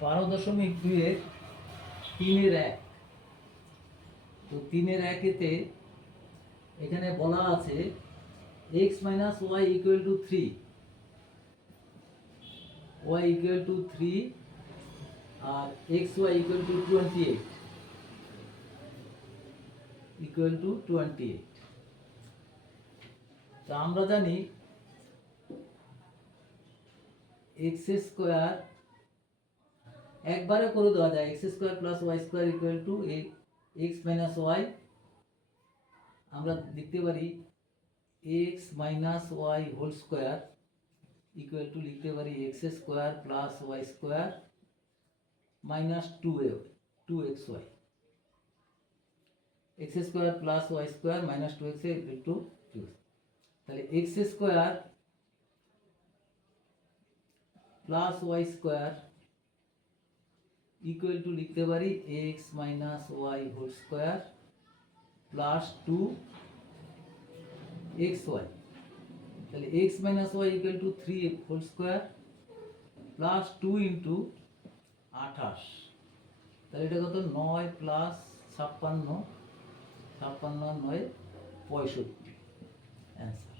বারো দশমিক দুইয়ের তিনের এক। তো তিনের একেতে এখানে বলা আছে X minus Y equal to three Y equal to three R X Y equal to twenty eight equal to twenty eight তো আমরা জানি এক্স স্কোয়ার একবারে করে দেওয়া যায় X square plus Y square equal to X minus Y আমরা লিখতে পারি X minus Y whole square equal to লিখতে পারি X square plus Y square minus two A two X Y X square plus Y square minus two X two two তাহলে X square plus Y square equal to লিখতে পারি X minus Y whole square plus two X Y তাহলে X minus Y equal to three whole square plus two into আঠাশ। তাহলে এটা কত? নয় plus ছাপ্পান্ন। ছাপ্পান্ন নয়, পঁয়ষট্টি। অ্যান্সার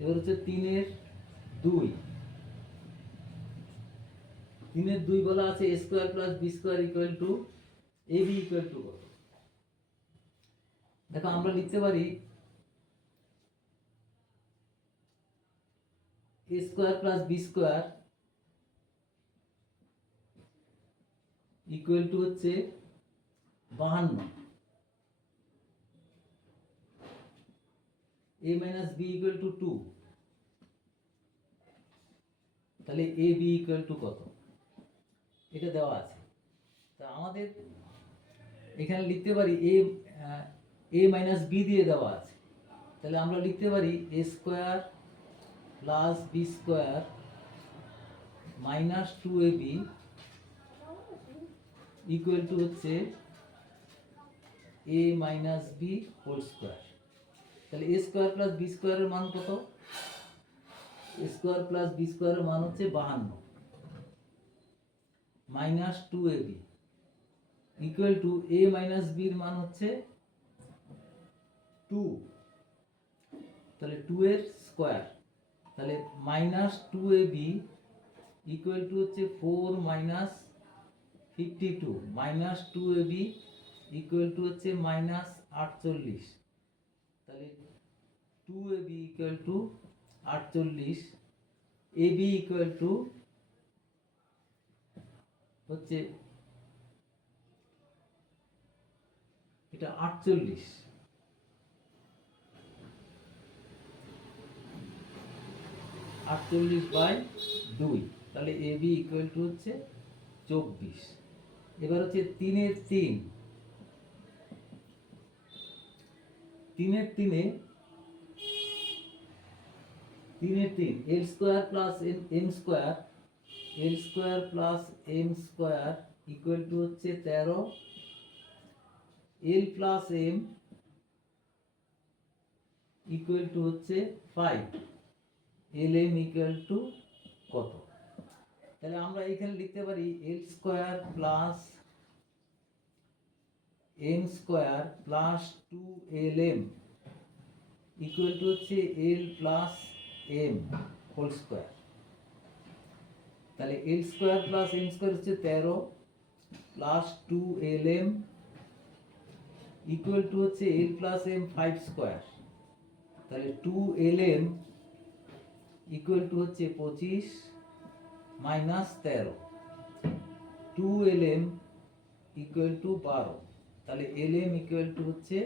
এবার হচ্ছে তিনের দুই। তিনের দুই বলা আছে square plus B square equal to A B equal to কত? দেখো, আমরা লিখতে পারি square plus B square equal to হচ্ছে বাহান্ন। A minus B equal to two two A B equal to কত? এটা দেওয়া আছে। তা আমাদের এখানে লিখতে পারি এ এ মাইনাস বি দিয়ে দেওয়া আছে। তাহলে আমরা লিখতে পারি A square plus B square minus two A B equal to হচ্ছে A minus B whole square তাহলে এ স্কোয়ার প্লাস বি স্কোয়ারের মান কত? স্কোয়ার প্লাস বি স্কোয়ারের মান হচ্ছে বাহান্ন। Minus two A B equal to A minus বির মান হচ্ছে টু তাহলে টু এর স্কোয়ার তাহলে minus two A B equal to হচ্ছে four minus fifty two minus two A B equal to হচ্ছে মাইনাস আটচল্লিশ. তাহলে two A B equal to আটচল্লিশ. এ বি ইকুয়াল টু হচ্ছে এটা আটচল্লিশ। আটচল্লিশ বাই দুই। তাহলে এ বি ইকুয়াল টু হচ্ছে চব্বিশ। এবার হচ্ছে তিনের তিন। তিনের তিনে তিনের তিন, L square plus M square L square plus M square equal to হচ্ছে তেরো। L plus M equal to হচ্ছে five L M equal to কত? তাহলে আমরা এখানে লিখতে পারি L square plus M square plus two L M equal to হচ্ছে L plus M whole square. তাহলে L square plus M square হচ্ছে তেরো plus two L M equal to হচ্ছে L plus M five square তাহলে two L M equal to হচ্ছে পঁচিশ minus তেরো। Two L M equal to বারো। তাহলে এল এম ইকুয়াল টু হচ্ছে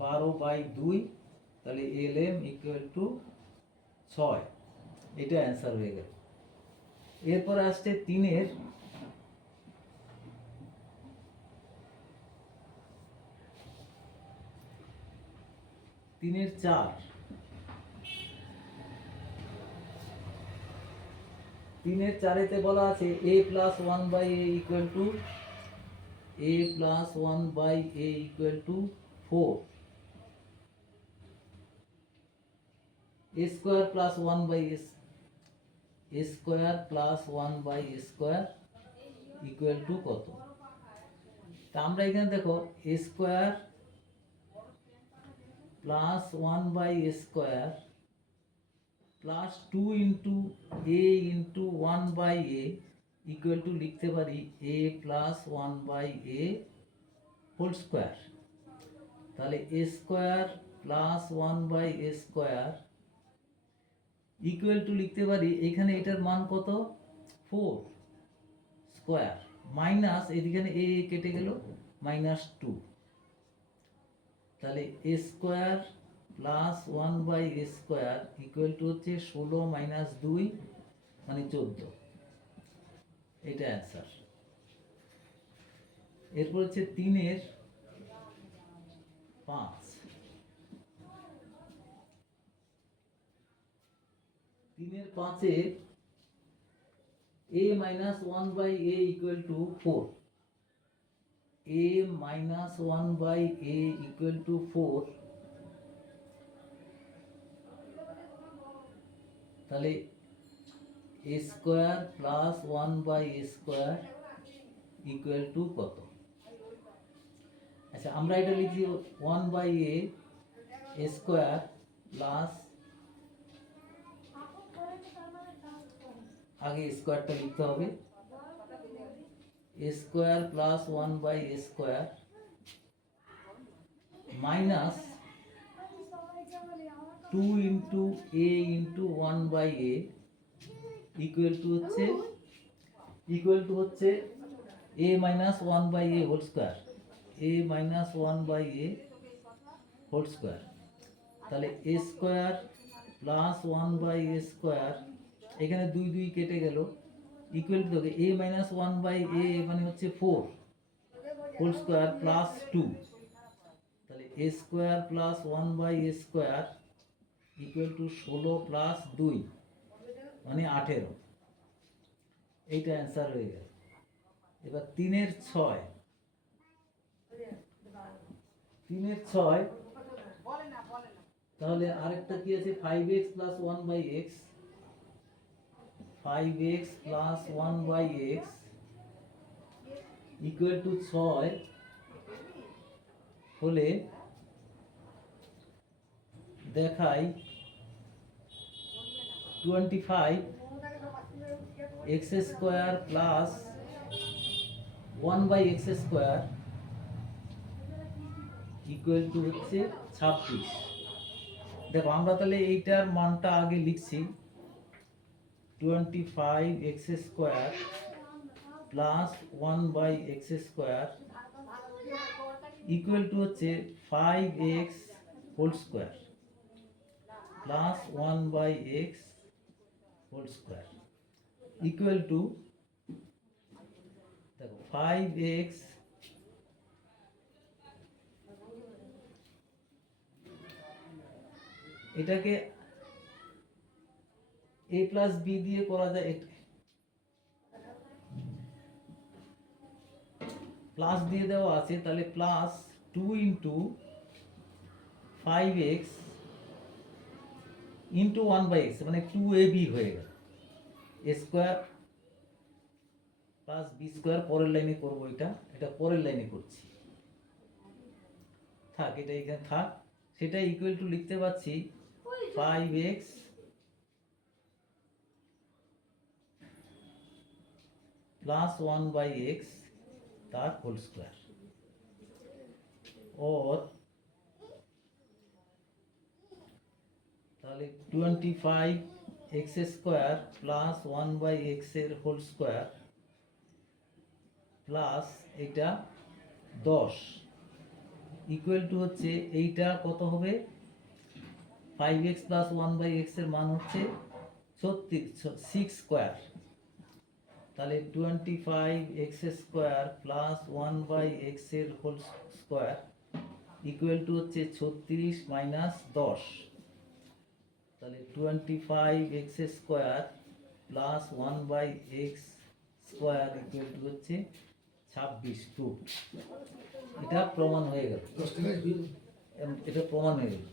বারো বাই দুই। তাহলে এল এম ইকুয়াল টু ছয়। এটা অ্যান্সার হয়ে গেল। এরপর আসছে তিনের। তিনের চার। তিনের চারেতে বলা আছে A plus one by A equal to A plus one by A equal to four A square plus one by S square plus one by square equal to কত? তা আমরা এখানে দেখো, square plus one by square plus two into A into one by A equal to লিখতে পারি A plus one by A whole square. তাহলে A square plus one by A square equal to লিখতে পারি, এখানে এটার মান কত? Four square minus এদিকে এ কেটে গেল মাইনাস টু তাহলে A square plus one by A square equal to হচ্ছে ষোলো মাইনাস দুই মানে চোদ্দ। এটা অ্যান্সার এরপর হচ্ছে তিনের পাঁচ। তিনের পাঁচে A minus one by A equal to four A minus one by A equal to four তাহলে A square plus one by A square equal to কত? আচ্ছা আমরা এটা লিখি one by A square plus আগে স্কোয়ারটা লিখতে হবে A square plus one by A square minus two into A into one by A equal to হচ্ছে ইকুয়াল টু হচ্ছে A minus one by A whole square A minus one by A whole square তাহলে A square plus one by A square এখানে দুই দুই কেটে গেল। Equal to A minus one by A মানে হচ্ছে four whole square plus two তাহলে A square plus one by A square equal to ষোলো প্লাস দুই। মানে আঠেরো। এইটা অ্যান্সার হয়ে গেল। এবার তিনের ছয়। তিনের ছয়। তাহলে আরেকটা কি আছে? Five x plus one by x five x plus one by x equal to ছয় হলে দেখাই twenty five x square plus one by x square equal to হচ্ছে ছাব্বিশ। দেখো, আমরা তাহলে এইটার মানটা আগে লিখছি। Twenty five x square plus one by x square equal to হচ্ছে five x whole square plus one by x whole square equal to দেখো ফাইভ এক্স এটাকে এ প্লাস বি দিয়ে করা যায় প্লাস দিয়ে দেওয়া আছে, তাহলে plus two into five x into one by x মানে টু এ বি হয়ে গেল। A square plus b square পরের লাইনে করব এটা এটা পরের লাইনে করছি। থাক, এটা এখানে থাক, সেটা ইকুয়াল টু লিখতে পাচ্ছি five x plus one by x তার হোল স্কোয়ার और তাহলে twenty five x square plus one by এক্সের হোল স্কোয়ার প্লাস এটা দশ ইকুয়াল টু হচ্ছে এইটা কত হবে? Five x plus one by এক্সের মান হচ্ছে ছত্রিশ সিক্স স্কোয়ার তাহলে twenty five x square plus one by এক্সের হোল স্কোয়ার ইকুয়াল টু হচ্ছে ছত্রিশ মাইনাস দশ। তাহলে twenty five x square plus one by x square equal to হচ্ছে ছাব্বিশ প্রুফ এটা প্রমাণ হয়ে গেল। এটা প্রমাণ হয়ে গেল।